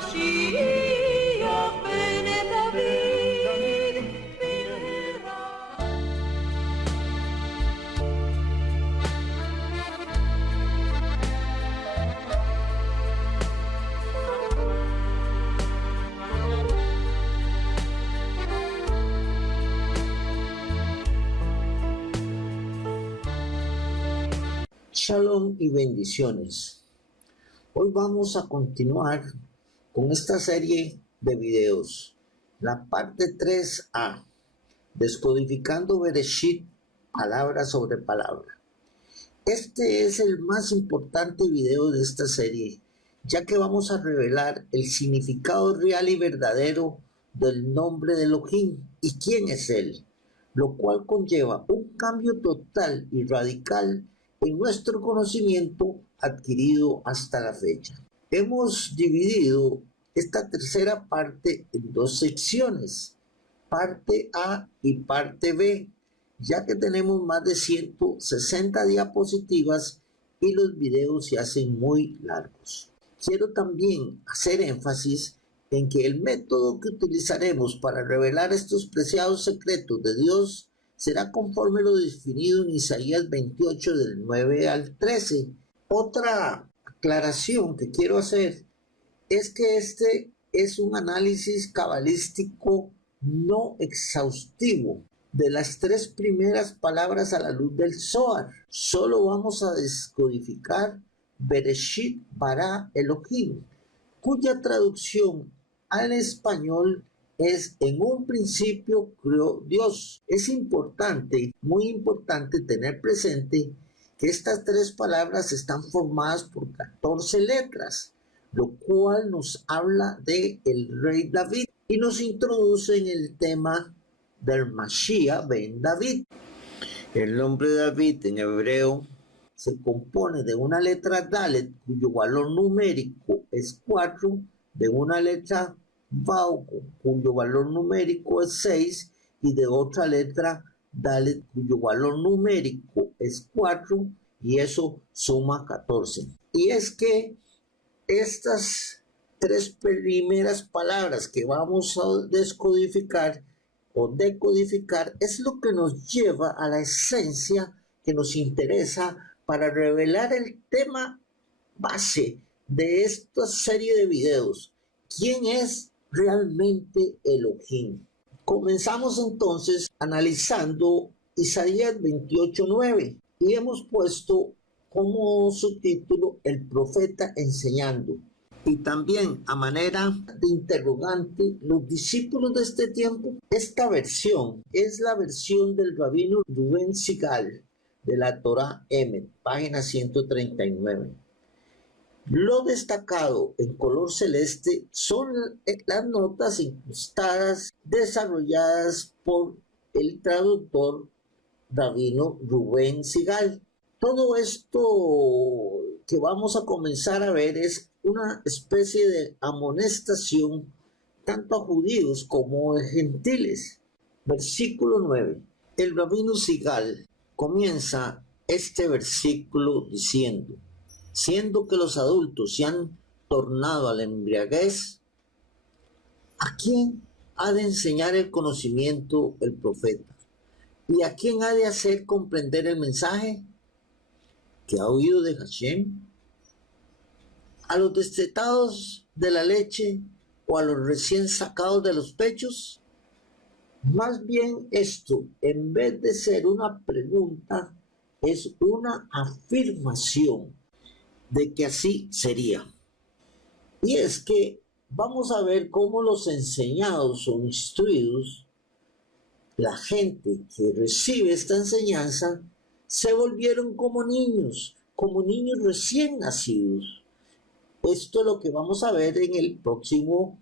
Mashiach ben David במהרה. Shalom y bendiciones. Hoy vamos a continuar con esta serie de videos, la parte 3A, descodificando Bereshit, palabra sobre palabra. Este es el más importante video de esta serie, ya que vamos a revelar el significado real y verdadero del nombre de Elohim y quién es él, lo cual conlleva un cambio total y radical en nuestro conocimiento adquirido hasta la fecha. Hemos dividido esta tercera parte en dos secciones, parte A y parte B, ya que tenemos más de 160 diapositivas y los videos se hacen muy largos. Quiero también hacer énfasis en que el método que utilizaremos para revelar estos preciados secretos de Dios será conforme lo definido en Isaías 28 del 9 al 13. Otra aclaración que quiero hacer es que este es un análisis cabalístico no exhaustivo de las tres primeras palabras a la luz del Zohar. Solo vamos a descodificar Bereshit bara Elohim, cuya traducción al español es en un principio creó Dios. Es importante, muy importante tener presente que estas tres palabras están formadas por 14 letras, lo cual nos habla de el rey David y nos introduce en el tema del Mashiach ben David. El nombre David en hebreo se compone de una letra Dalet, cuyo valor numérico es 4, de una letra Vav, cuyo valor numérico es 6, y de otra letra Dalet, cuyo valor numérico es 4, y eso suma 14. Y es que estas tres primeras palabras que vamos a descodificar o decodificar es lo que nos lleva a la esencia que nos interesa para revelar el tema base de esta serie de videos. ¿Quién es realmente Elohim? Comenzamos entonces analizando Isaías 28:9 y hemos puesto como subtítulo el profeta enseñando. Y también a manera de interrogante, los discípulos de este tiempo. Esta versión es la versión del rabino Rubén Sigal de la Torah Emet, página 139. Lo destacado en color celeste son las notas incrustadas desarrolladas por el traductor rabino Rubén Sigal. Todo esto que vamos a comenzar a ver es una especie de amonestación tanto a judíos como a gentiles. Versículo 9. El rabino Sigal comienza este versículo diciendo: siendo que los adultos se han tornado a la embriaguez, ¿a quién ha de enseñar el conocimiento el profeta? ¿Y a quién ha de hacer comprender el mensaje que ha oído de Hashem? ¿A los destetados de la leche o a los recién sacados de los pechos? Más bien esto, en vez de ser una pregunta, es una afirmación de que así sería. Y es que vamos a ver cómo los enseñados o instruidos, la gente que recibe esta enseñanza, se volvieron como niños recién nacidos. Esto es lo que vamos a ver en el próximo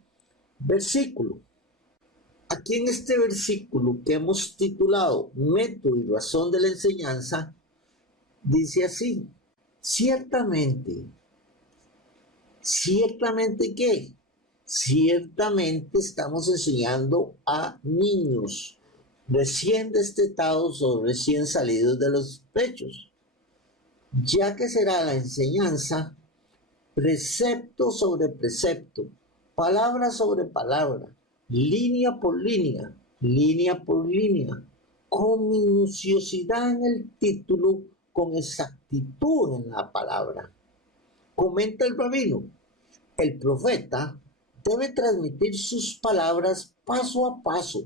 versículo. Aquí en este versículo que hemos titulado Método y razón de la enseñanza, dice así: ciertamente ¿qué? Ciertamente estamos enseñando a niños recién destetados o recién salidos de los pechos, ya que será la enseñanza precepto sobre precepto, palabra sobre palabra, línea por línea, con minuciosidad en el título, con exactitud en la palabra. Comenta el rabino, el profeta debe transmitir sus palabras paso a paso,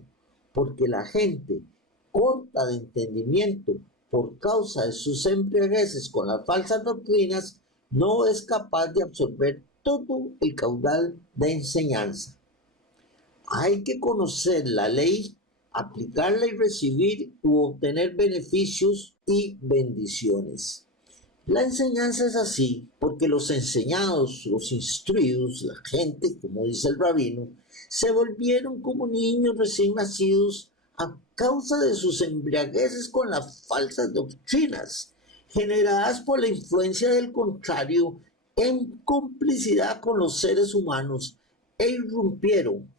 porque la gente corta de entendimiento por causa de sus embriagueces con las falsas doctrinas, no es capaz de absorber todo el caudal de enseñanza. Hay que conocer la ley, aplicarla y recibir u obtener beneficios y bendiciones. La enseñanza es así porque los enseñados, los instruidos, la gente, como dice el rabino, se volvieron como niños recién nacidos a causa de sus embriagueces con las falsas doctrinas, generadas por la influencia del contrario en complicidad con los seres humanos, e irrumpieron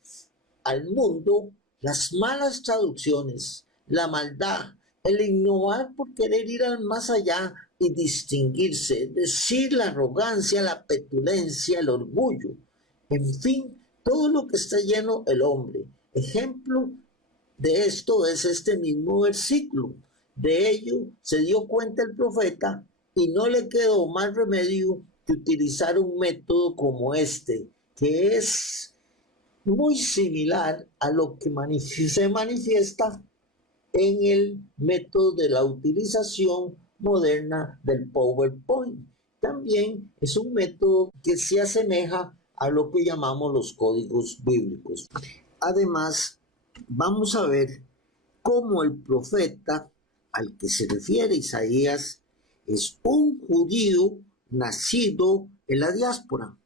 al mundo las malas traducciones, la maldad, el innovar por querer ir al más allá y distinguirse, es decir, la arrogancia, la petulencia, el orgullo, en fin, todo lo que está lleno el hombre. Ejemplo de esto es este mismo versículo. De ello se dio cuenta el profeta y no le quedó más remedio que utilizar un método como este, que es muy similar a lo que se manifiesta en el método de la utilización moderna del PowerPoint. También es un método que se asemeja a lo que llamamos los códigos bíblicos. Además, vamos a ver cómo el profeta al que se refiere Isaías es un judío nacido en la diáspora.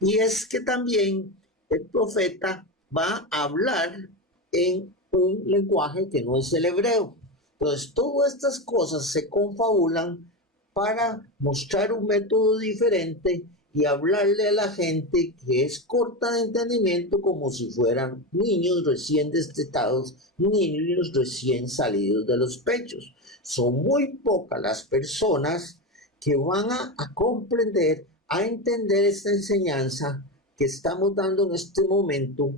Y es que también el profeta va a hablar en un lenguaje que no es el hebreo. Entonces, todas estas cosas se confabulan para mostrar un método diferente y hablarle a la gente que es corta de entendimiento como si fueran niños recién destetados, niños recién salidos de los pechos. Son muy pocas las personas que van a comprender, a entender esta enseñanza que estamos dando en este momento,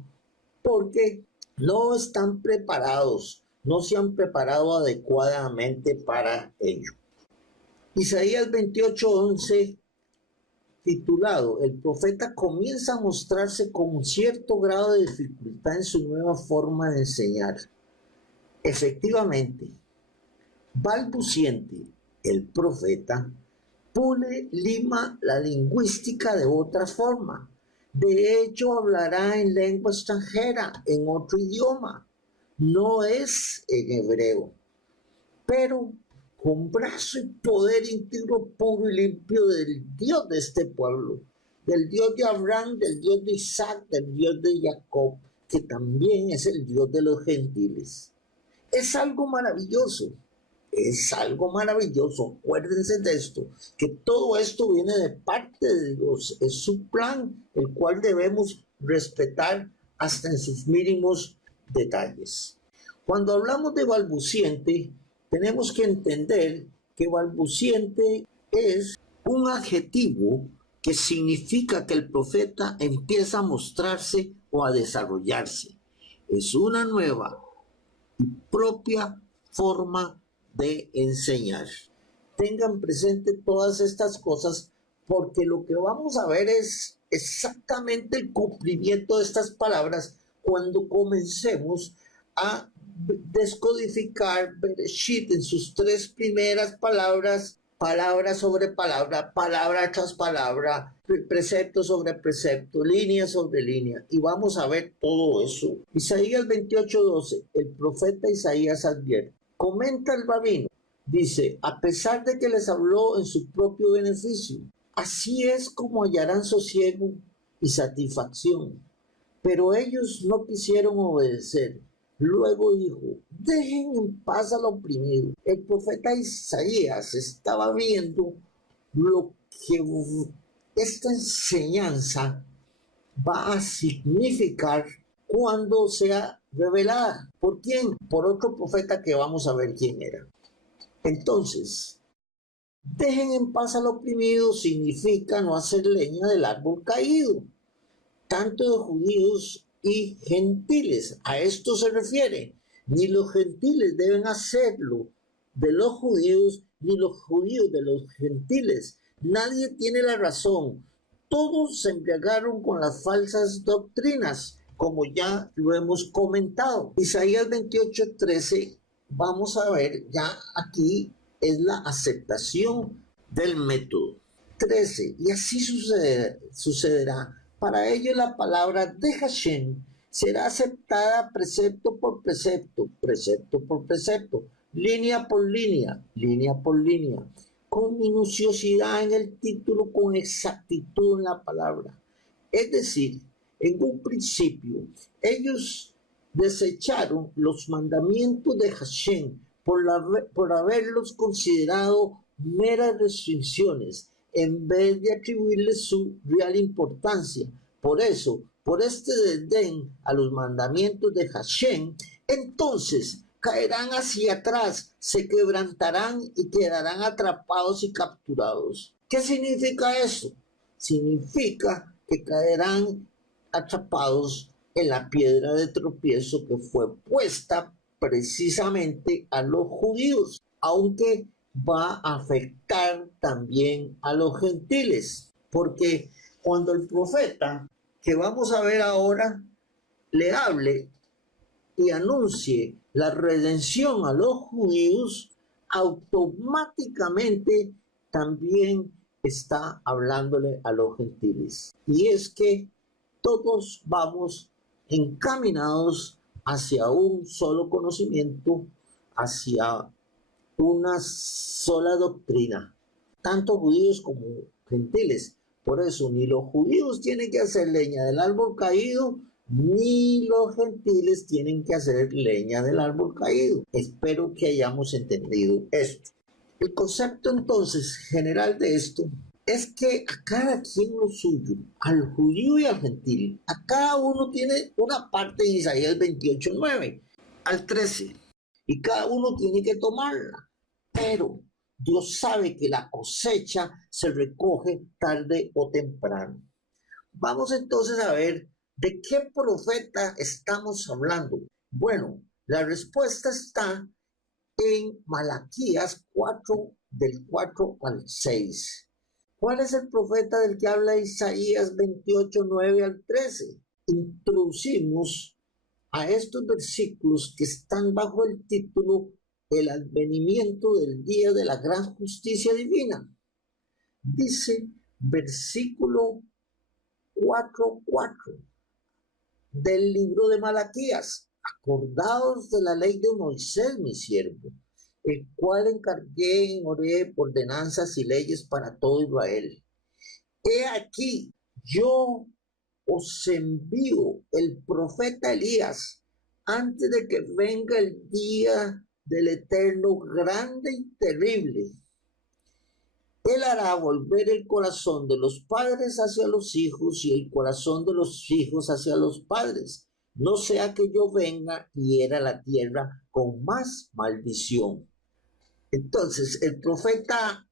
porque no están preparados, no se han preparado adecuadamente para ello. Isaías 28:11, titulado El profeta comienza a mostrarse con un cierto grado de dificultad en su nueva forma de enseñar. Efectivamente, balbuciente, el profeta pule, lima la lingüística de otra forma. De hecho, hablará en lengua extranjera, en otro idioma. No es en hebreo, pero con brazo y poder íntegro, puro y limpio del Dios de este pueblo, del Dios de Abraham, del Dios de Isaac, del Dios de Jacob, que también es el Dios de los gentiles. Es algo maravilloso. Es algo maravilloso, acuérdense de esto, que todo esto viene de parte de Dios, es su plan, el cual debemos respetar hasta en sus mínimos detalles. Cuando hablamos de balbuciente, tenemos que entender que balbuciente es un adjetivo que significa que el profeta empieza a mostrarse o a desarrollarse. Es una nueva y propia forma de enseñar. Tengan presente todas estas cosas porque lo que vamos a ver es exactamente el cumplimiento de estas palabras cuando comencemos a descodificar Bereshit en sus tres primeras palabras, palabra sobre palabra, palabra tras palabra, precepto sobre precepto, línea sobre línea, y vamos a ver todo eso. Isaías 28:12, el profeta Isaías advierte. Comenta el rabino, dice, a pesar de que les habló en su propio beneficio, así es como hallarán sosiego y satisfacción. Pero ellos no quisieron obedecer. Luego dijo, dejen en paz al oprimido. El profeta Isaías estaba viendo lo que esta enseñanza va a significar cuando sea revelada. ¿Por quién? Por otro profeta que vamos a ver quién era. Entonces, dejen en paz al oprimido significa no hacer leña del árbol caído. tanto de judíos y gentiles. A esto se refiere. Ni los gentiles deben hacerlo de los judíos, ni los judíos de los gentiles. Nadie tiene la razón. Todos se embriagaron con las falsas doctrinas, como ya lo hemos comentado. Isaías 28:13, vamos a ver, ya aquí es la aceptación del método. 13, y así sucederá. Para ello la palabra de Hashem será aceptada precepto por precepto, precepto por precepto, línea por línea, línea por línea, con minuciosidad en el título, con exactitud en la palabra. Es decir, en un principio, ellos desecharon los mandamientos de Hashem por haberlos considerado meras restricciones, en vez de atribuirles su real importancia. Por eso, por este desdén a los mandamientos de Hashem, entonces caerán hacia atrás, se quebrantarán y quedarán atrapados y capturados. ¿Qué significa eso? Significa que caerán atrapados en la piedra de tropiezo que fue puesta precisamente a los judíos, aunque va a afectar también a los gentiles, porque cuando el profeta, que vamos a ver ahora, le hable y anuncie la redención a los judíos, automáticamente también está hablándole a los gentiles. Y es que todos vamos encaminados hacia un solo conocimiento, hacia una sola doctrina, tanto judíos como gentiles. Por eso ni los judíos tienen que hacer leña del árbol caído, ni los gentiles tienen que hacer leña del árbol caído. Espero que hayamos entendido esto. El concepto entonces general de esto es que a cada quien lo suyo, al judío y al gentil, a cada uno tiene una parte en Isaías 28:9 al 13, y cada uno tiene que tomarla. Pero Dios sabe que la cosecha se recoge tarde o temprano. Vamos entonces a ver de qué profeta estamos hablando. Bueno, la respuesta está en Malaquías 4, del 4 al 6. ¿Cuál es el profeta del que habla Isaías 28:9 al 13? Introducimos a estos versículos que están bajo el título El advenimiento del día de la gran justicia divina. Dice versículo 4:4 del libro de Malaquías: acordaos de la ley de Moisés, mi siervo, el cual encargué en Horeb ordenanzas y leyes para todo Israel. He aquí, yo os envío el profeta Elías antes de que venga el día del Eterno grande y terrible. Él hará volver el corazón de los padres hacia los hijos y el corazón de los hijos hacia los padres, no sea que yo venga y hiera la tierra con más maldición. Entonces, el profeta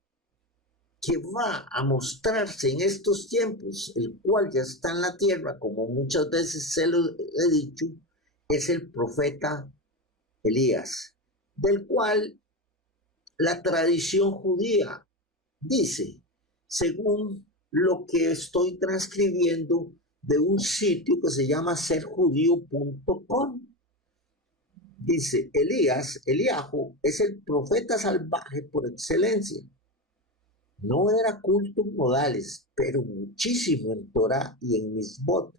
que va a mostrarse en estos tiempos, el cual ya está en la tierra, como muchas veces se lo he dicho, es el profeta Elías, del cual la tradición judía dice, según lo que estoy transcribiendo de un sitio que se llama serjudío.com, dice, Eliahu, es el profeta salvaje por excelencia. No era culto en modales, pero muchísimo en Torah y en Misbot.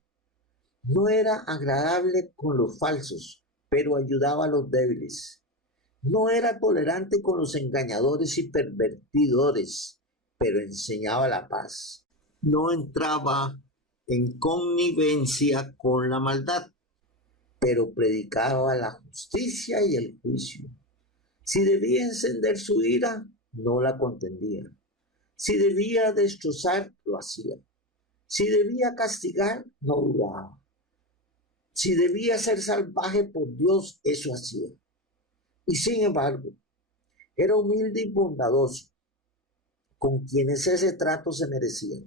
No era agradable con los falsos, pero ayudaba a los débiles. No era tolerante con los engañadores y pervertidores, pero enseñaba la paz. No entraba en connivencia con la maldad, pero predicaba la justicia y el juicio. Si debía encender su ira, no la contendía. Si debía destrozar, lo hacía. Si debía castigar, no dudaba. Si debía ser salvaje por Dios, eso hacía. Y sin embargo, era humilde y bondadoso con quienes ese trato se merecía.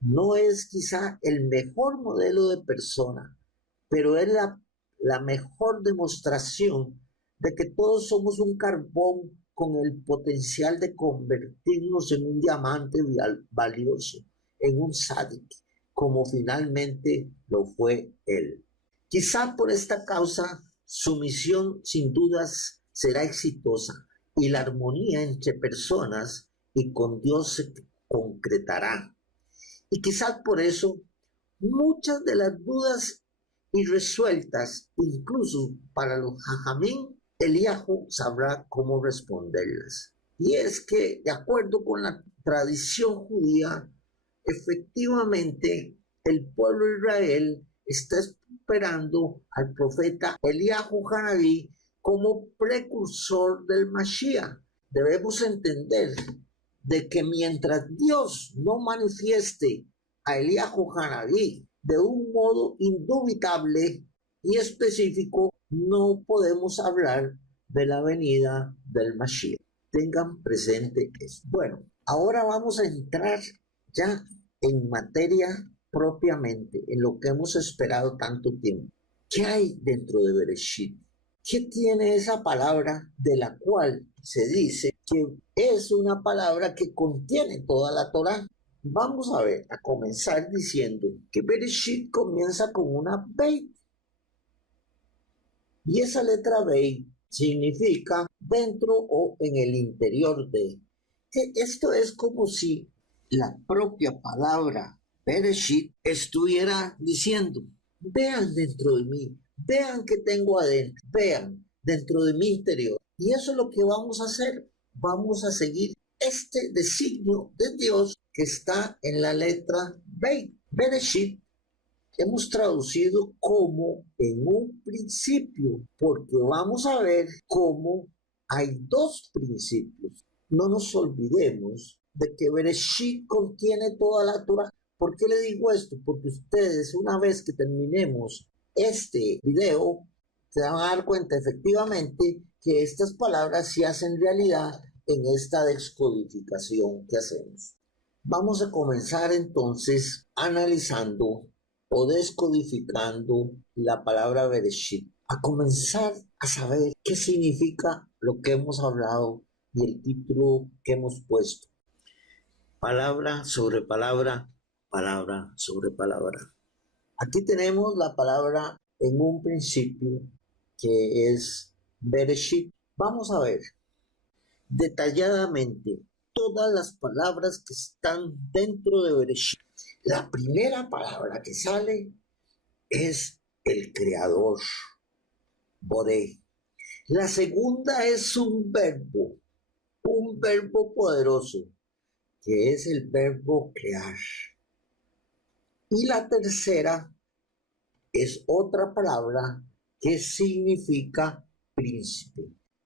No es quizá el mejor modelo de persona, pero es la mejor demostración de que todos somos un carbón con el potencial de convertirnos en un diamante valioso, en un sádic, como finalmente lo fue él. Quizá por esta causa su misión sin dudas será exitosa y la armonía entre personas y con Dios se concretará. Y quizás por eso muchas de las dudas irresueltas, incluso para los jajamín, Eliahu sabrá cómo responderlas. Y es que, de acuerdo con la tradición judía, efectivamente el pueblo de Israel está esperando al profeta Eliahu Hanabí como precursor del Mashiach. Debemos entender de que mientras Dios no manifieste a Eliahu Hanabí de un modo indubitable y específico, no podemos hablar de la venida del Mashiach. Tengan presente eso. Bueno, ahora vamos a entrar ya en materia propiamente, en lo que hemos esperado tanto tiempo. ¿Qué hay dentro de Bereshit? ¿Qué tiene esa palabra de la cual se dice que es una palabra que contiene toda la Torá? Vamos a ver, a comenzar diciendo que Bereshit comienza con una Beit. Y esa letra Beit significa dentro o en el interior de. Esto es como si la propia palabra Bereshit estuviera diciendo, vean dentro de mí, vean que tengo adentro, vean dentro de mi interior. Y eso es lo que vamos a hacer. Vamos a seguir este designio de Dios que está en la letra Beit. Bereshit hemos traducido como en un principio, porque vamos a ver cómo hay dos principios. No nos olvidemos de que Bereshit contiene toda la Torah. ¿Por qué le digo esto? Porque ustedes, una vez que terminemos este video, se van a dar cuenta efectivamente que estas palabras se hacen realidad en esta descodificación que hacemos. Vamos a comenzar entonces analizando o descodificando la palabra Bereshit, a comenzar a saber qué significa lo que hemos hablado y el título que hemos puesto. Palabra sobre palabra, palabra sobre palabra. Aquí tenemos la palabra en un principio que es Bereshit. Vamos a ver detalladamente todas las palabras que están dentro de Bereshit. La primera palabra que sale es el creador, Boré. La segunda es un verbo poderoso, que es el verbo crear. Y la tercera es otra palabra que significa príncipe.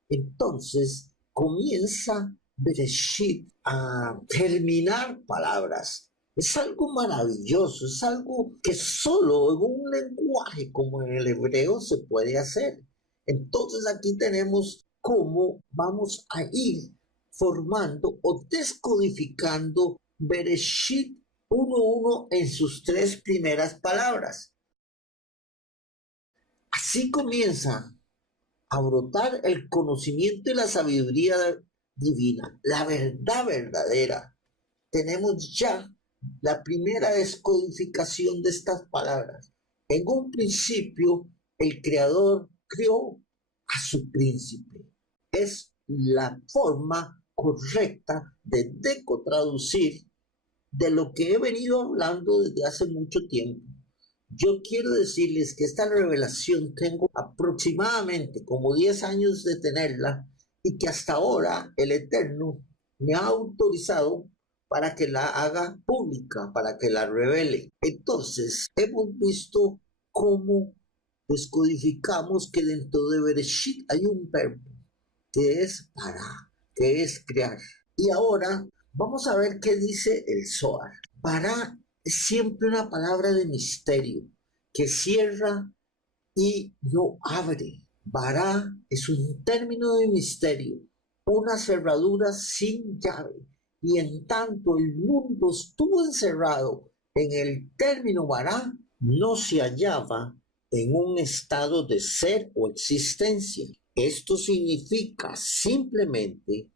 Entonces comienza Bereshit a terminar palabras. Es algo maravilloso, es algo que solo en un lenguaje como en el hebreo se puede hacer. Entonces aquí tenemos cómo vamos a ir formando o descodificando Bereshit 1:1 en sus tres primeras palabras. Así comienza a brotar el conocimiento y la sabiduría divina, la verdad verdadera. Tenemos ya la primera descodificación de estas palabras. En un principio, el Creador creó a su príncipe. Es la forma correcta de decotraducir de lo que he venido hablando desde hace mucho tiempo. Yo quiero decirles que esta revelación tengo aproximadamente como 10 años de tenerla y que hasta ahora el Eterno me ha autorizado para que la haga pública, para que la revele. Entonces, hemos visto cómo descodificamos que dentro de Bereshit hay un verbo que es para, que es crear. Y ahora vamos a ver qué dice el Zohar. Para es siempre una palabra de misterio que cierra y no abre. Bará es un término de misterio, una cerradura sin llave. Y en tanto el mundo estuvo encerrado en el término vará no se hallaba en un estado de ser o existencia. Esto significa simplemente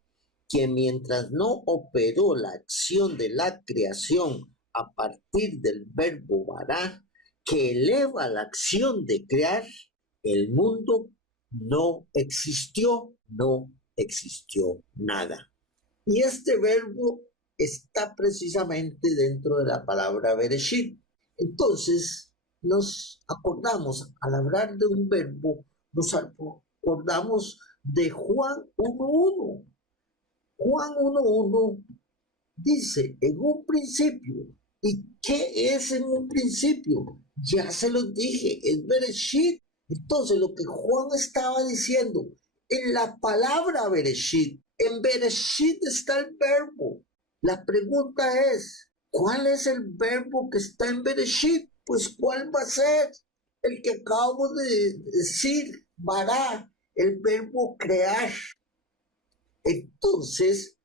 que mientras no operó la acción de la creación a partir del verbo vará, que eleva la acción de crear, el mundo no existió nada. Y este verbo está precisamente dentro de la palabra bereshit. Entonces, nos acordamos, al hablar de un verbo, nos acordamos de Juan 1.1. Juan 1.1 dice, en un principio. ¿Y qué es en un principio? Ya se los dije, es bereshit. Entonces, lo que Juan estaba diciendo, en la palabra bereshit, en bereshit está el verbo. La pregunta es, ¿cuál es el verbo que está en bereshit? Pues, ¿cuál va a ser? El que acabo de decir, vará, el verbo crear. Entonces,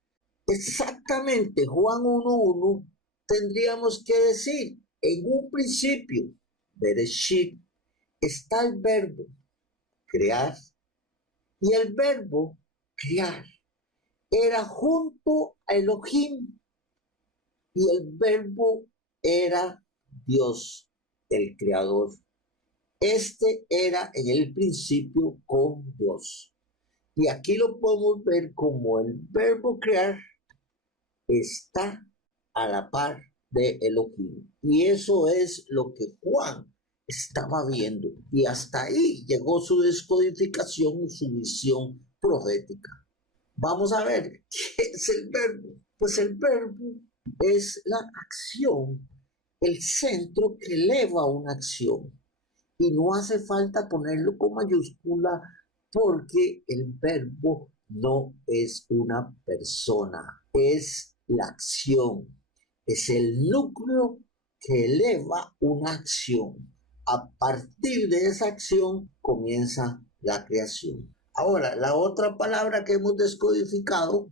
exactamente Juan 1.1 tendríamos que decir, en un principio, bereshit, está el verbo crear, y el verbo crear era junto a Elohim, y el verbo era Dios, el creador. Este era en el principio con Dios. Y aquí lo podemos ver como el verbo crear está a la par de Elohim. Y eso es lo que Juan estaba viendo. Y hasta ahí llegó su descodificación, su visión profética. Vamos a ver, ¿qué es el verbo? Pues el verbo es la acción, el centro que eleva una acción. Y no hace falta ponerlo con mayúscula porque el verbo no es una persona, es la acción, es el núcleo que eleva una acción. A partir de esa acción comienza la creación. Ahora, la otra palabra que hemos descodificado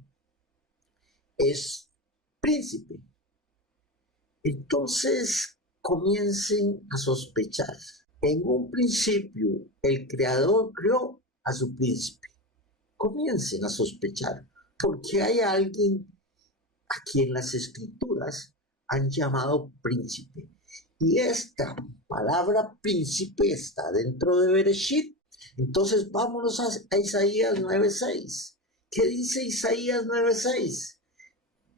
es príncipe. Entonces comiencen a sospechar. En un principio, el creador creó a su príncipe. Comiencen a sospechar, porque hay alguien a quien las escrituras han llamado príncipe. Y esta palabra príncipe está dentro de Bereshit. Entonces vámonos a Isaías 9.6. ¿Qué dice Isaías 9.6?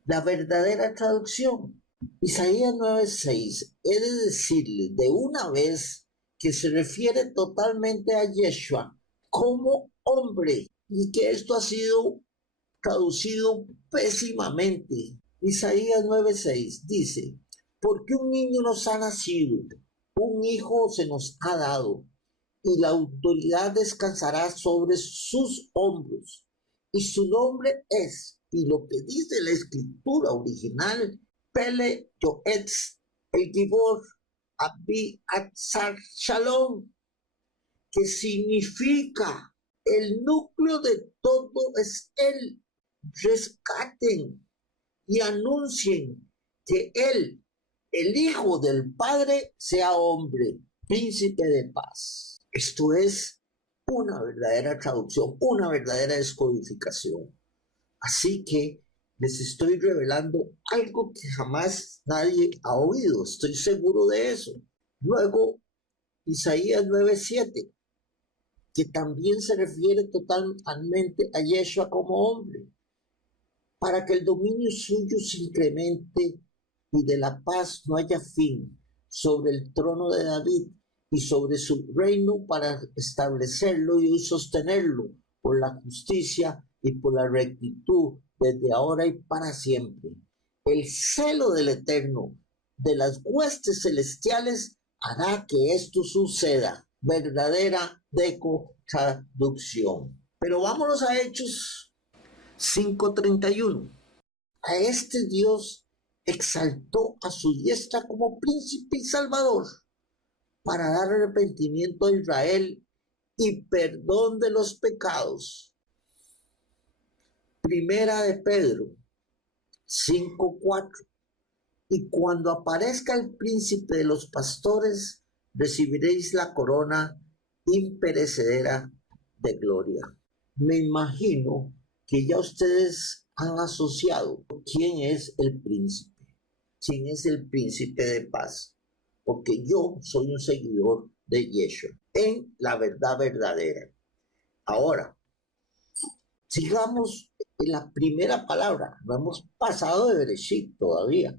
La verdadera traducción. Isaías 9.6 he de decirle de una vez que se refiere totalmente a Yeshua como hombre y que esto ha sido traducido pésimamente. Isaías 9.6 dice, porque un niño nos ha nacido, un hijo se nos ha dado, y la autoridad descansará sobre sus hombros, y su nombre es, y lo que dice la escritura original, Pele Yoetz, el Gibor, Abi Atzar Shalom, que significa el núcleo de todo es él. Rescaten y anuncien que él, el Hijo del Padre, sea hombre, príncipe de paz. Esto es una verdadera traducción, una verdadera descodificación. Así que les estoy revelando algo que jamás nadie ha oído, estoy seguro de eso. Luego, Isaías 9.7, que también se refiere totalmente a Yeshua como hombre, para que el dominio suyo se incremente y de la paz no haya fin sobre el trono de David y sobre su reino para establecerlo y sostenerlo por la justicia y por la rectitud desde ahora y para siempre. El celo del Eterno de las huestes celestiales hará que esto suceda. Verdadera traducción. Pero vámonos a Hechos 5:31. A este Dios exaltó a su diestra como príncipe y salvador para dar arrepentimiento a Israel y perdón de los pecados. Primera de Pedro 5:4. y cuando aparezca el príncipe de los pastores, recibiréis la corona imperecedera de gloria. Me imagino que ya ustedes han asociado quién es el príncipe, quién es el príncipe de paz, porque yo soy un seguidor de Yeshua en la verdad verdadera. Ahora, sigamos en la primera palabra, no hemos pasado de Bereshit todavía.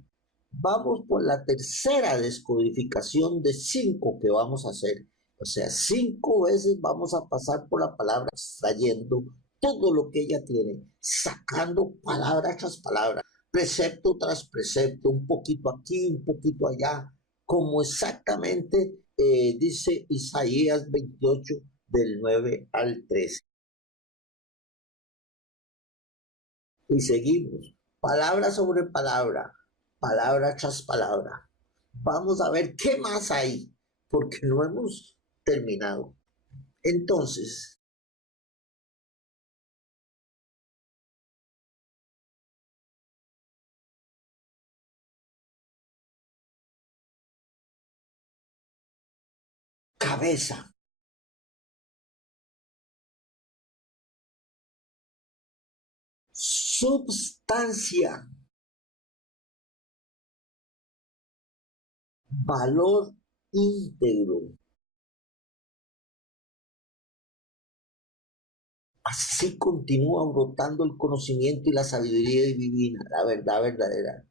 Vamos por la tercera descodificación de 5 que vamos a hacer. O sea, 5 veces vamos a pasar por la palabra, extrayendo todo lo que ella tiene, sacando palabra tras palabra, precepto tras precepto, un poquito aquí, un poquito allá, como exactamente dice Isaías 28, del 9 al 13. Y seguimos, palabra sobre palabra, palabra tras palabra. Vamos a ver qué más hay, porque no hemos terminado. Entonces, cabeza. Substancia, valor íntegro. Así continúa brotando el conocimiento y la sabiduría divina, la verdad verdadera,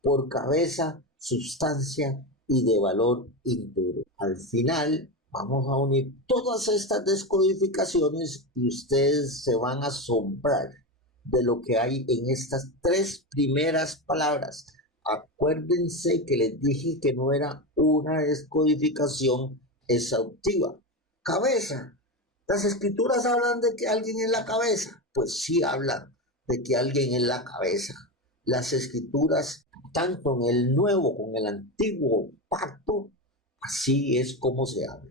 por cabeza, substancia y de valor íntegro. Al final, vamos a unir todas estas descodificaciones y ustedes se van a asombrar de lo que hay en estas 3 primeras palabras. Acuérdense que les dije que no era una descodificación exhaustiva. Cabeza. ¿Las escrituras hablan de que alguien es la cabeza? Pues sí hablan de que alguien es la cabeza. Las escrituras, tanto en el nuevo como en el antiguo pacto, así es como se habla.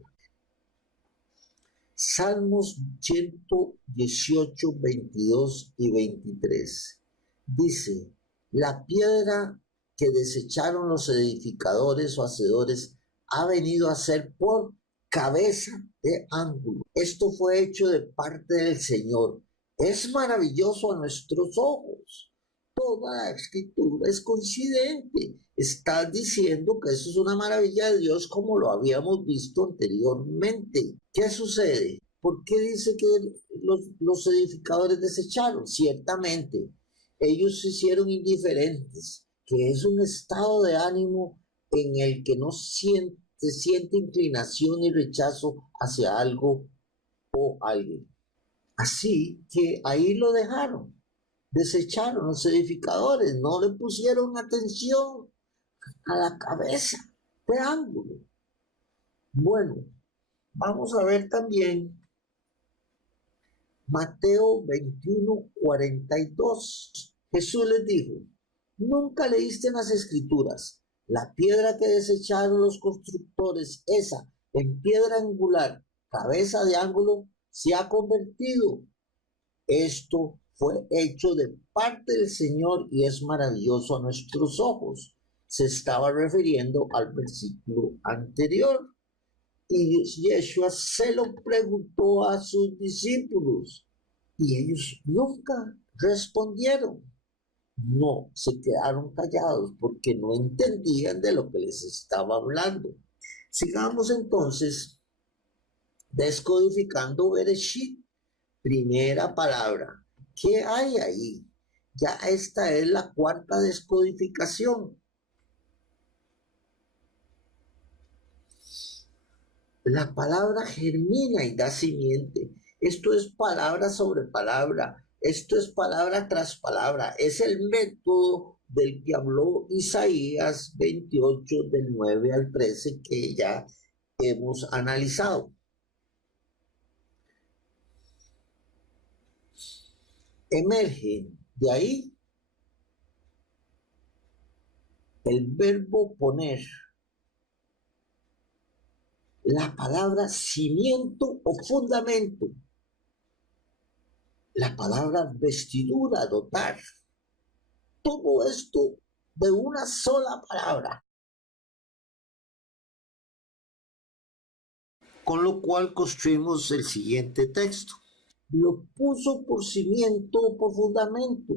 Salmos 118, 22 y 23. Dice, la piedra que desecharon los edificadores o hacedores ha venido a ser por cabeza de ángulo. Esto fue hecho de parte del Señor. Es maravilloso a nuestros ojos. Toda la escritura es coincidente. Está diciendo que eso es una maravilla de Dios como lo habíamos visto anteriormente. ¿Qué sucede? ¿Por qué dice que los edificadores desecharon? Ciertamente, ellos se hicieron indiferentes, que es un estado de ánimo en el que no se siente inclinación y rechazo hacia algo o alguien. Así que ahí lo dejaron. Desecharon los edificadores, no le pusieron atención a la cabeza de ángulo. Bueno, vamos a ver también Mateo 21, 42. Jesús les dijo, nunca leíste en las escrituras, la piedra que desecharon los constructores, esa en piedra angular, cabeza de ángulo, se ha convertido. Esto fue hecho de parte del Señor y es maravilloso a nuestros ojos. Se estaba refiriendo al versículo anterior. Y Yeshua se lo preguntó a sus discípulos y ellos nunca respondieron. No, se quedaron callados porque no entendían de lo que les estaba hablando. Sigamos entonces descodificando Bereshit. Primera palabra. ¿Qué hay ahí? Ya esta es la 4ª descodificación. La palabra germina y da simiente. Esto es palabra sobre palabra. Esto es palabra tras palabra. Es el método del que habló Isaías 28, del 9 al 13, que ya hemos analizado. Emerge de ahí el verbo poner, la palabra cimiento o fundamento, la palabra vestidura, dotar. Todo esto de una sola palabra. Con lo cual construimos el siguiente texto. Lo puso por cimiento o por fundamento,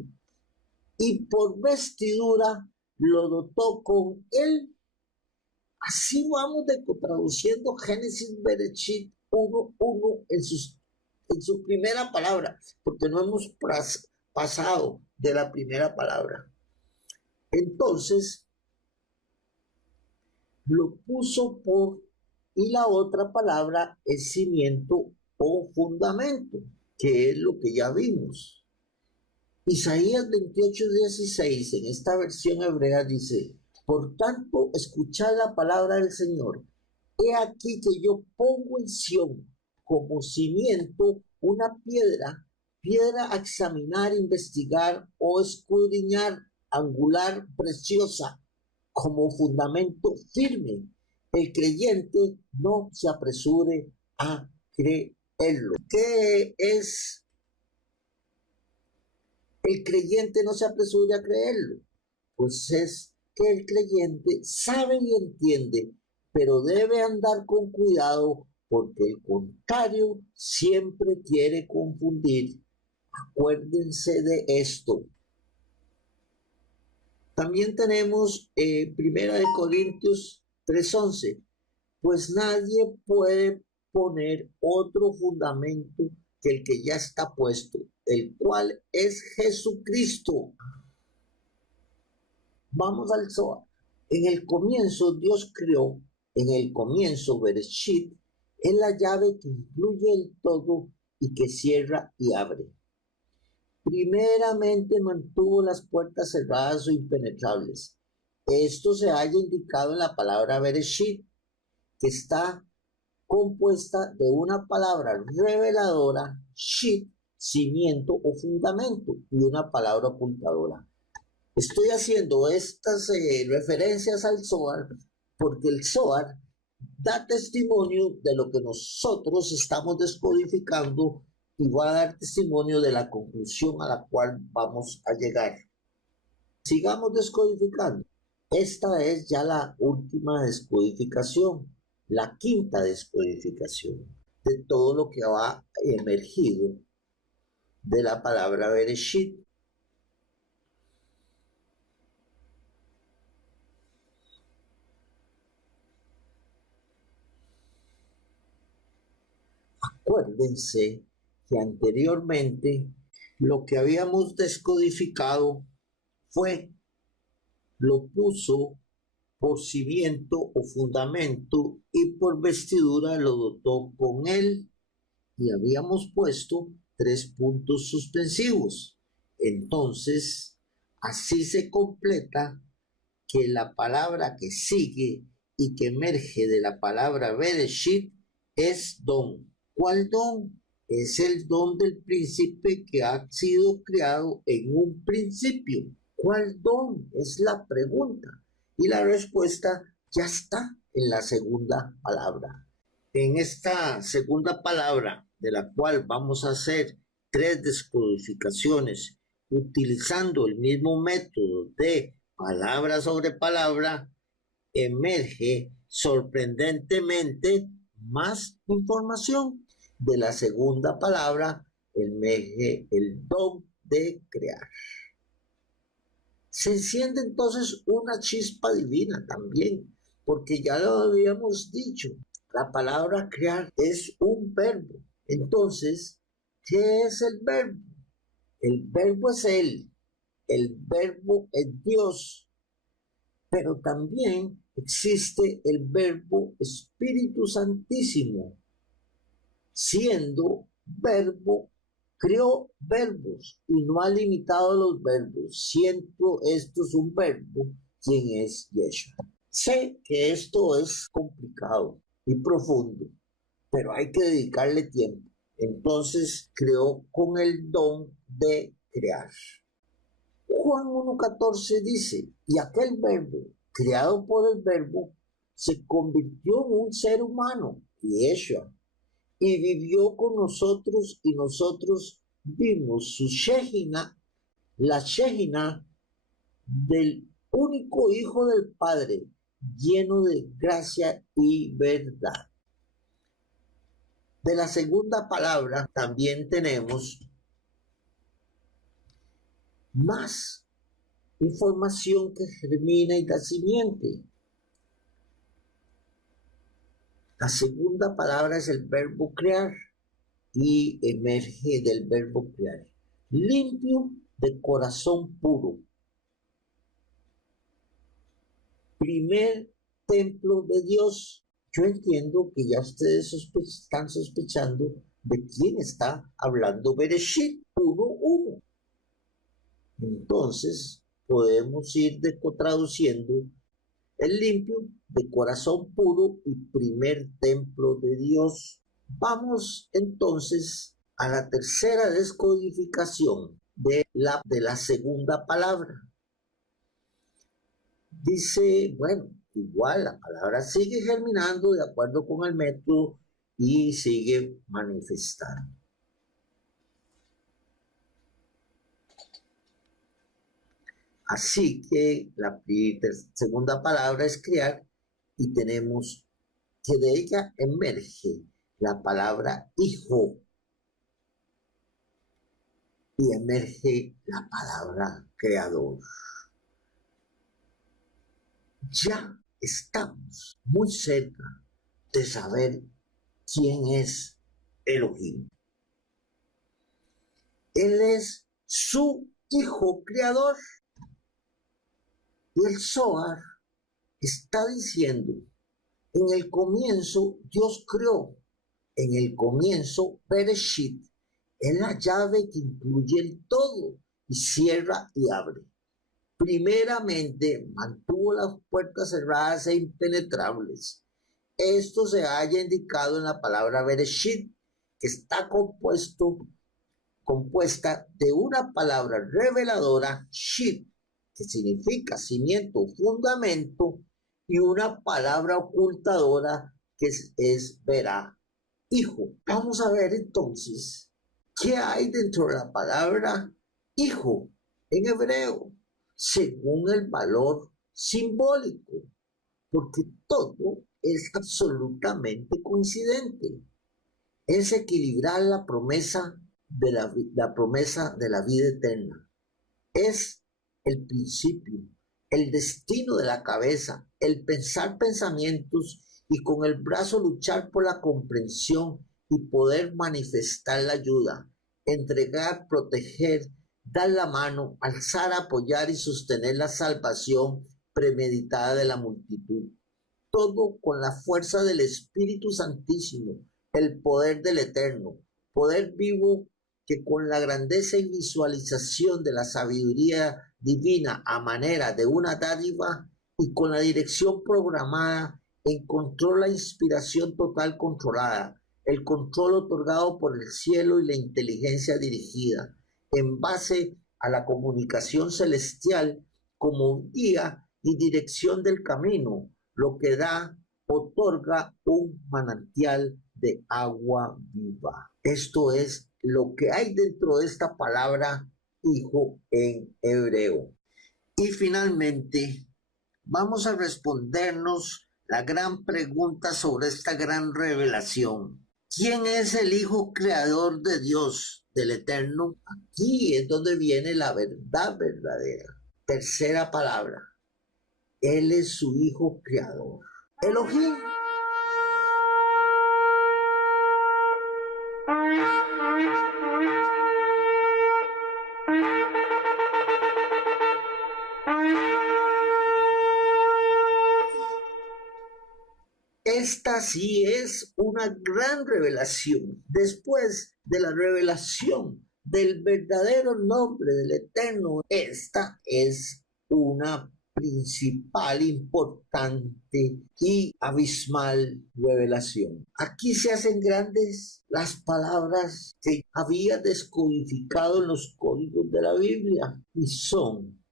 y por vestidura lo dotó con él. Así vamos traduciendo Génesis Bereshit 1:1 en su primera palabra, porque no hemos pasado de la primera palabra. Entonces, lo puso por, y la otra palabra es cimiento o fundamento, que es lo que ya vimos. Isaías 28:16 en esta versión hebrea dice: por tanto, escuchad la palabra del Señor. He aquí que yo pongo en Sión como cimiento una piedra a examinar, investigar o escudriñar, angular, preciosa, como fundamento firme. El creyente no se apresure a creerlo. ¿Qué es? El creyente no se apresure a creerlo. Pues es que el creyente sabe y entiende, pero debe andar con cuidado, porque el contrario siempre quiere confundir. Acuérdense de esto. También tenemos 1 Corintios 3:11. Pues nadie puede poner otro fundamento que el que ya está puesto, el cual es Jesucristo. Vamos al Zohar. En el comienzo Dios creó, en el comienzo Bereshit es la llave que incluye el todo y que cierra y abre. Primeramente mantuvo las puertas cerradas o impenetrables. Esto se halla indicado en la palabra Bereshit, que está compuesta de una palabra reveladora, shit, cimiento o fundamento, y una palabra ocultadora. Estoy haciendo estas referencias al Zohar porque el Zohar da testimonio de lo que nosotros estamos descodificando y va a dar testimonio de la conclusión a la cual vamos a llegar. Sigamos descodificando. Esta es ya la última descodificación, la quinta descodificación de todo lo que va emergido de la palabra Bereshit. Acuérdense que anteriormente lo que habíamos descodificado fue, lo puso por cimiento o fundamento y por vestidura lo dotó con él, y habíamos puesto 3 puntos suspensivos. Entonces, así se completa que la palabra que sigue y que emerge de la palabra Bereshit es don. ¿Cuál don? Es el don del príncipe que ha sido creado en un principio. ¿Cuál don? Es la pregunta. Y la respuesta ya está en la segunda palabra. En esta segunda palabra, de la cual vamos a hacer 3 descodificaciones utilizando el mismo método de palabra sobre palabra, emerge sorprendentemente más información. De la segunda palabra emerge el don de crear. Se enciende entonces una chispa divina también, porque ya lo habíamos dicho, la palabra crear es un verbo. Entonces, ¿qué es el verbo? El verbo es Él, el verbo es Dios, pero también existe el verbo Espíritu Santísimo. Siendo verbo, creó verbos y no ha limitado los verbos, siendo estos un verbo, quien es Yeshua. Sé que esto es complicado y profundo, pero hay que dedicarle tiempo. Entonces creó con el don de crear. Juan 1:14 dice: y aquel verbo, creado por el verbo, se convirtió en un ser humano, Yeshua, y vivió con nosotros, y nosotros vimos su Shejina, la Shejina del único Hijo del Padre, lleno de gracia y verdad. De la segunda palabra también tenemos más información que germina y da simiente. La segunda palabra es el verbo crear y emerge del verbo crear. Limpio de corazón puro. Primer templo de Dios. Yo entiendo que ya ustedes están sospechando de quién está hablando Bereshit 1:1. Entonces podemos ir traduciendo el limpio de corazón puro y primer templo de Dios. Vamos entonces a la tercera descodificación de la segunda palabra. Dice, bueno, igual la palabra sigue germinando de acuerdo con el método y sigue manifestando. Así que la segunda palabra es crear y tenemos que de ella emerge la palabra hijo y emerge la palabra creador. Ya estamos muy cerca de saber quién es Elohim. Él es su hijo creador. Y el Zohar está diciendo, en el comienzo Dios creó, en el comienzo Bereshit es la llave que incluye el todo y cierra y abre. Primeramente mantuvo las puertas cerradas e impenetrables. Esto se halla indicado en la palabra Bereshit, que está compuesta de una palabra reveladora, Shit, que significa cimiento, fundamento, y una palabra ocultadora que es verá, hijo. Vamos a ver entonces qué hay dentro de la palabra hijo en hebreo, según el valor simbólico, porque todo es absolutamente coincidente. Es equilibrar la promesa de la vida eterna. Es el principio, el destino de la cabeza, el pensar pensamientos y con el brazo luchar por la comprensión y poder manifestar la ayuda, entregar, proteger, dar la mano, alzar, apoyar y sostener la salvación premeditada de la multitud. Todo con la fuerza del Espíritu Santísimo, el poder del Eterno, poder vivo que con la grandeza y visualización de la sabiduría divina a manera de una dádiva y con la dirección programada, encontró la inspiración total controlada, el control otorgado por el cielo y la inteligencia dirigida, en base a la comunicación celestial como guía y dirección del camino, lo que otorga un manantial de agua viva. Esto es lo que hay dentro de esta palabra hijo en hebreo. Y finalmente, vamos a respondernos la gran pregunta sobre esta gran revelación. ¿Quién es el Hijo Creador de Dios, del Eterno? Aquí es donde viene la verdad verdadera. Tercera palabra. Él es su Hijo Creador. Elohim. Esta sí es una gran revelación. Después de la revelación del verdadero nombre del Eterno, esta es una principal, importante y abismal revelación. Aquí se hacen grandes las palabras que había descodificado en los códigos de la Biblia y son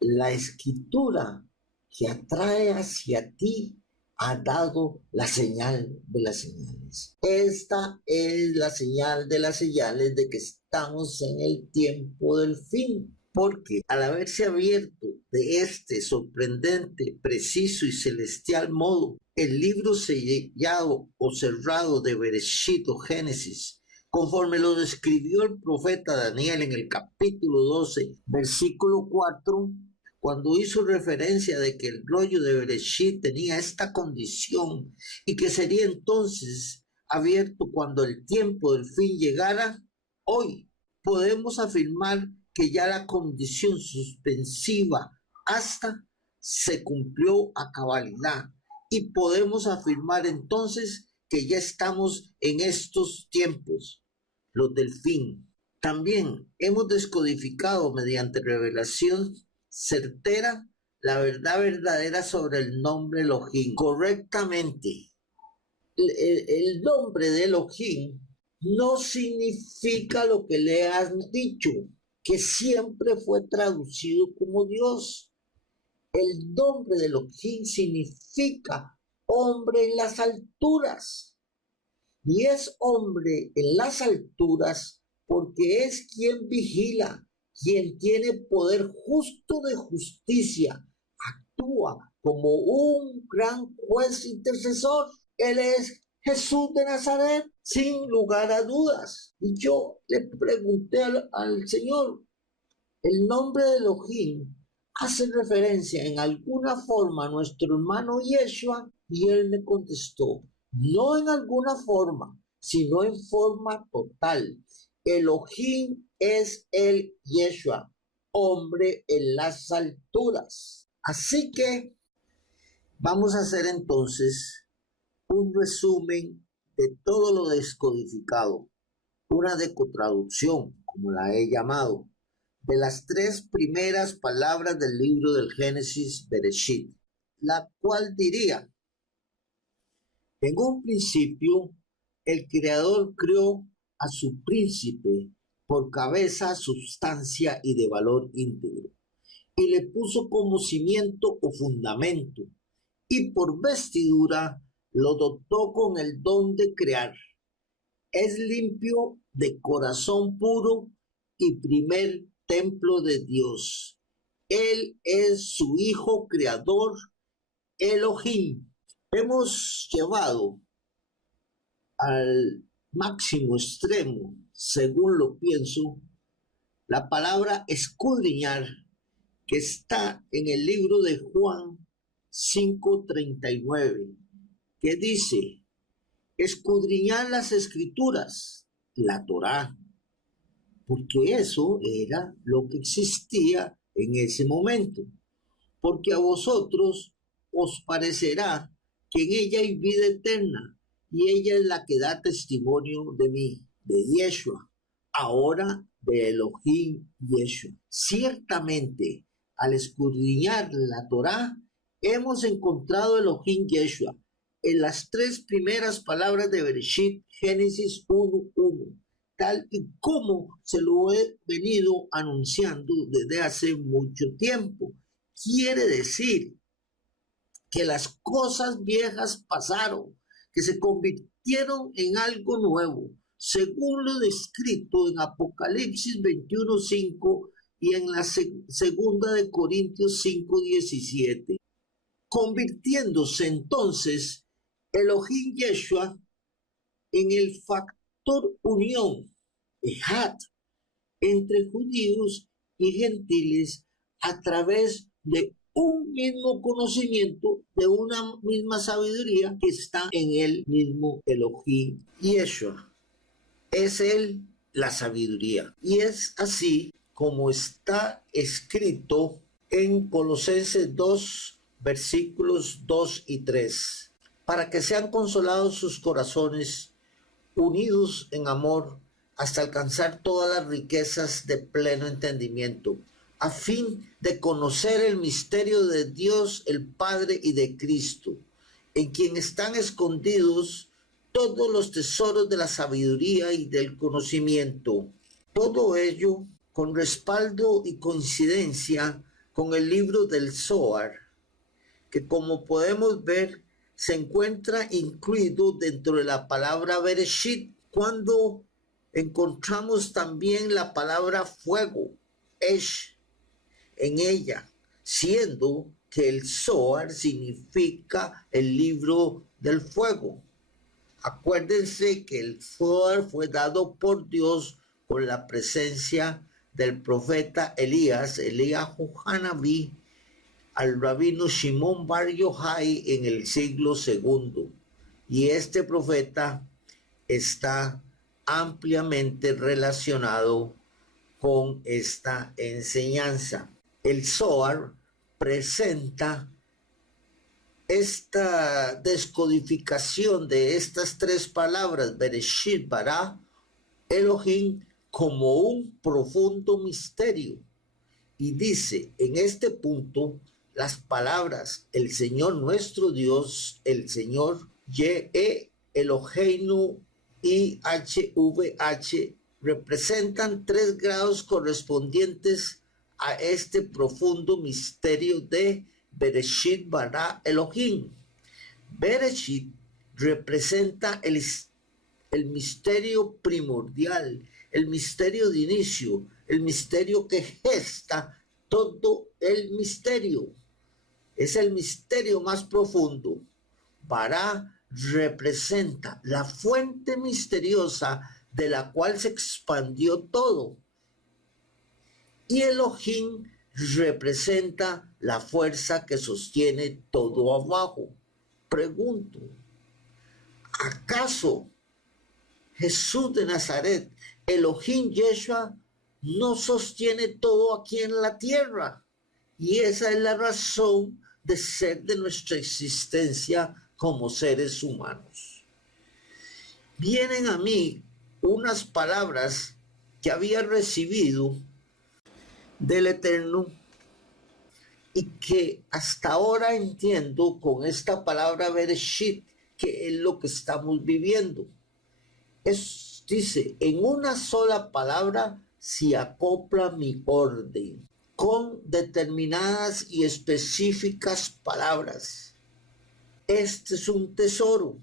la escritura que atrae hacia ti ha dado la señal de las señales. Esta es la señal de las señales de que estamos en el tiempo del fin. porque al haberse abierto de este sorprendente, preciso y celestial modo, el libro sellado o cerrado de Bereshit o Génesis, conforme lo describió el profeta Daniel en el capítulo 12, versículo 4, cuando hizo referencia de que el rollo de Bereshit tenía esta condición y que sería entonces abierto cuando el tiempo del fin llegara, hoy podemos afirmar que ya la condición suspensiva hasta se cumplió a cabalidad y podemos afirmar entonces que ya estamos en estos tiempos, los del fin. También hemos descodificado mediante revelación certera la verdad verdadera sobre el nombre Elohim. Correctamente, el nombre de Elohim no significa lo que le has dicho, que siempre fue traducido como Dios. El nombre de Elohim significa hombre en las alturas. Y es hombre en las alturas porque es quien vigila, quien tiene poder justo de justicia, actúa como un gran juez intercesor. Él es Jesús de Nazaret, sin lugar a dudas. Y yo le pregunté al Señor, ¿el nombre de Elohim hace referencia en alguna forma a nuestro hermano Yeshua? Y él me contestó, no en alguna forma, sino en forma total. Elohim es el Yeshua, hombre en las alturas. Así que vamos a hacer entonces un resumen de todo lo descodificado, una decotraducción, como la he llamado, de las 3 primeras palabras del libro del Génesis Bereshit, la cual diría, en un principio, el Creador creó a su príncipe por cabeza, sustancia y de valor íntegro, y le puso como cimiento o fundamento, y por vestidura lo dotó con el don de crear. Es limpio de corazón puro y primer templo de Dios. Él es su Hijo Creador, Elohim. Hemos llevado al máximo extremo, según lo pienso, la palabra escudriñar que está en el libro de Juan 5:39, que dice, escudriñar las escrituras, la Torá, porque eso era lo que existía en ese momento, porque a vosotros os parecerá que en ella hay vida eterna, y ella es la que da testimonio de mí, de Yeshua, ahora de Elohim Yeshua. Ciertamente, al escudriñar la Torá, hemos encontrado Elohim Yeshua en las 3 primeras palabras de Bereshit, Génesis 1:1, tal y como se lo he venido anunciando desde hace mucho tiempo. Quiere decir que las cosas viejas pasaron, que se convirtieron en algo nuevo, según lo descrito en Apocalipsis 21:5 y en la segunda de Corintios 5:17, convirtiéndose entonces Elohim Yeshua en el factor unión, Ejad, entre judíos y gentiles a través de un mismo conocimiento, de una misma sabiduría que está en el mismo Elohim Yeshua. Es él la sabiduría. Y es así como está escrito en Colosenses 2, versículos 2 y 3. Para que sean consolados sus corazones, unidos en amor, hasta alcanzar todas las riquezas de pleno entendimiento, a fin de conocer el misterio de Dios el Padre y de Cristo, en quien están escondidos todos los tesoros de la sabiduría y del conocimiento. Todo ello con respaldo y coincidencia con el libro del Zohar, que como podemos ver se encuentra incluido dentro de la palabra Bereshit, cuando encontramos también la palabra fuego, Esh, en ella, siendo que el Zohar significa el libro del fuego. Acuérdense que el Zohar fue dado por Dios con la presencia del profeta Elías Hanabí, al rabino Shimon Bar Yochai en el siglo II. Y este profeta está ampliamente relacionado con esta enseñanza. El Zohar presenta esta descodificación de estas tres palabras, Bereshit, Bara, Elohim, como un profundo misterio. Y dice en este punto las palabras el Señor nuestro Dios, el Señor Ye Eloheinu y HVH representan 3 grados correspondientes a este profundo misterio de Bereshit bara Elohim. Bereshit representa el misterio primordial, el misterio de inicio, el misterio que gesta todo el misterio. Es el misterio más profundo. Bara representa la fuente misteriosa de la cual se expandió todo. Y Elohim representa la fuerza que sostiene todo abajo. Pregunto, ¿acaso Jesús de Nazaret, Elohim Yeshua, no sostiene todo aquí en la tierra? Y esa es la razón de ser de nuestra existencia como seres humanos. Vienen a mí unas palabras que había recibido del Eterno y que hasta ahora entiendo con esta palabra Bereshit, que es lo que estamos viviendo. Dice, en una sola palabra se acopla mi orden, con determinadas y específicas palabras. Este es un tesoro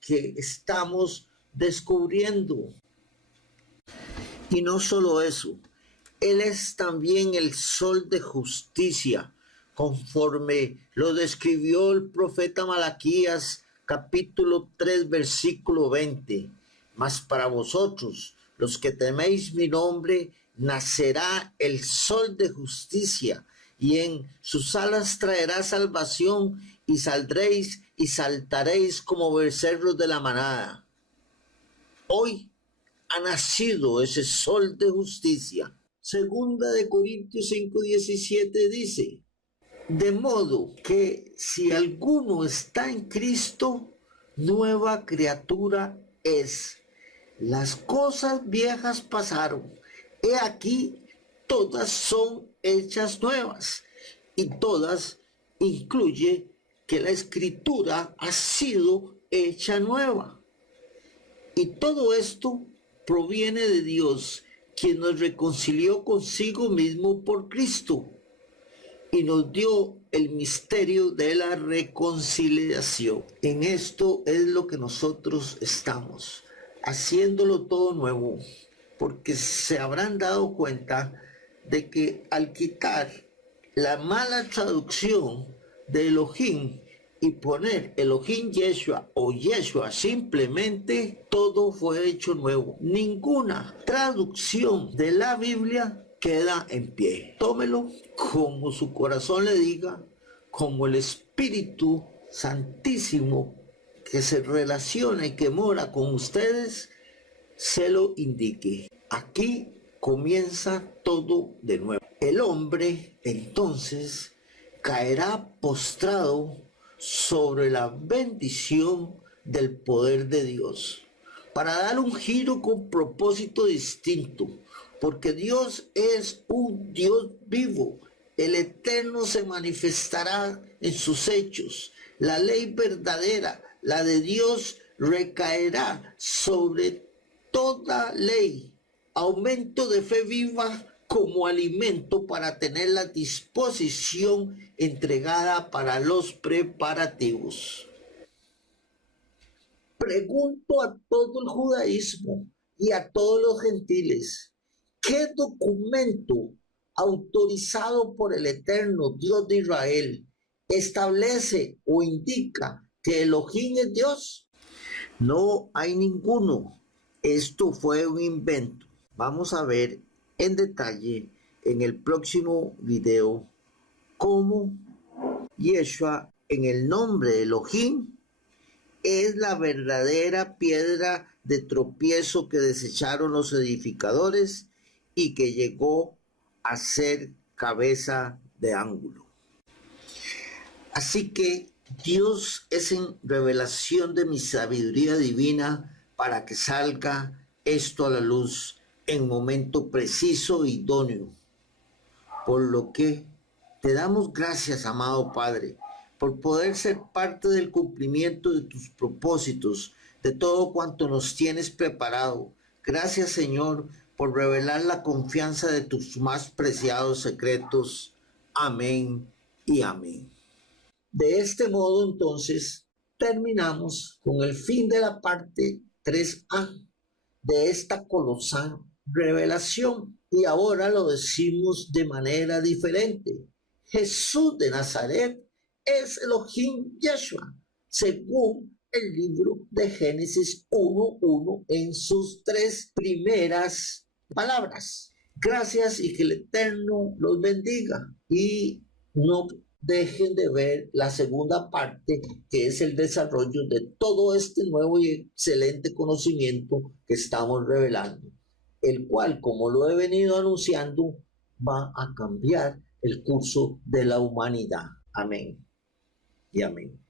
que estamos descubriendo. Y no solo eso, Él es también el sol de justicia, conforme lo describió el profeta Malaquías, capítulo 3, versículo 20. Mas para vosotros, los que teméis mi nombre, nacerá el sol de justicia, y en sus alas traerá salvación, y saldréis y saltaréis como becerros de la manada. Hoy ha nacido ese sol de justicia. Segunda de Corintios 5:17 dice, de modo que si alguno está en Cristo, nueva criatura es. Las cosas viejas pasaron. He aquí, todas son hechas nuevas. Y todas incluye que la escritura ha sido hecha nueva. Y todo esto proviene de Dios, quien nos reconcilió consigo mismo por Cristo y nos dio el misterio de la reconciliación. En esto es lo que nosotros estamos, haciéndolo todo nuevo, porque se habrán dado cuenta de que al quitar la mala traducción de Elohim y poner Elohim Yeshua o Yeshua simplemente, todo fue hecho nuevo. Ninguna traducción de la Biblia queda en pie. Tómelo como su corazón le diga, como el Espíritu Santísimo que se relaciona y que mora con ustedes se lo indique. Aquí comienza todo de nuevo. El hombre entonces caerá postrado sobre la bendición del poder de Dios para dar un giro con propósito distinto, porque Dios es un Dios vivo. El Eterno se manifestará en sus hechos. La ley verdadera, la de Dios, recaerá sobre toda ley. Aumento de fe viva como alimento para tener la disposición entregada para los preparativos. Pregunto a todo el judaísmo y a todos los gentiles, ¿qué documento autorizado por el eterno Dios de Israel, establece o indica que Elohim es Dios? No hay ninguno. Esto fue un invento. Vamos a ver en detalle en el próximo video cómo Yeshua, en el nombre de Elohim, es la verdadera piedra de tropiezo que desecharon los edificadores y que llegó a ser cabeza de ángulo. Así que Dios es en revelación de mi sabiduría divina para que salga esto a la luz en momento preciso e idóneo. Por lo que te damos gracias, amado Padre, por poder ser parte del cumplimiento de tus propósitos, de todo cuanto nos tienes preparado. Gracias, Señor, por revelar la confianza de tus más preciados secretos. Amén y amén. De este modo, entonces, terminamos con el fin de la parte 3A de esta colosal revelación. Y ahora lo decimos de manera diferente. Jesús de Nazaret es Elohim Yeshua, según el libro de Génesis 1:1 en sus 3 primeras palabras. Gracias y que el Eterno los bendiga. Y no dejen de ver la segunda parte, que es el desarrollo de todo este nuevo y excelente conocimiento que estamos revelando, el cual, como lo he venido anunciando, va a cambiar el curso de la humanidad. Amén y amén.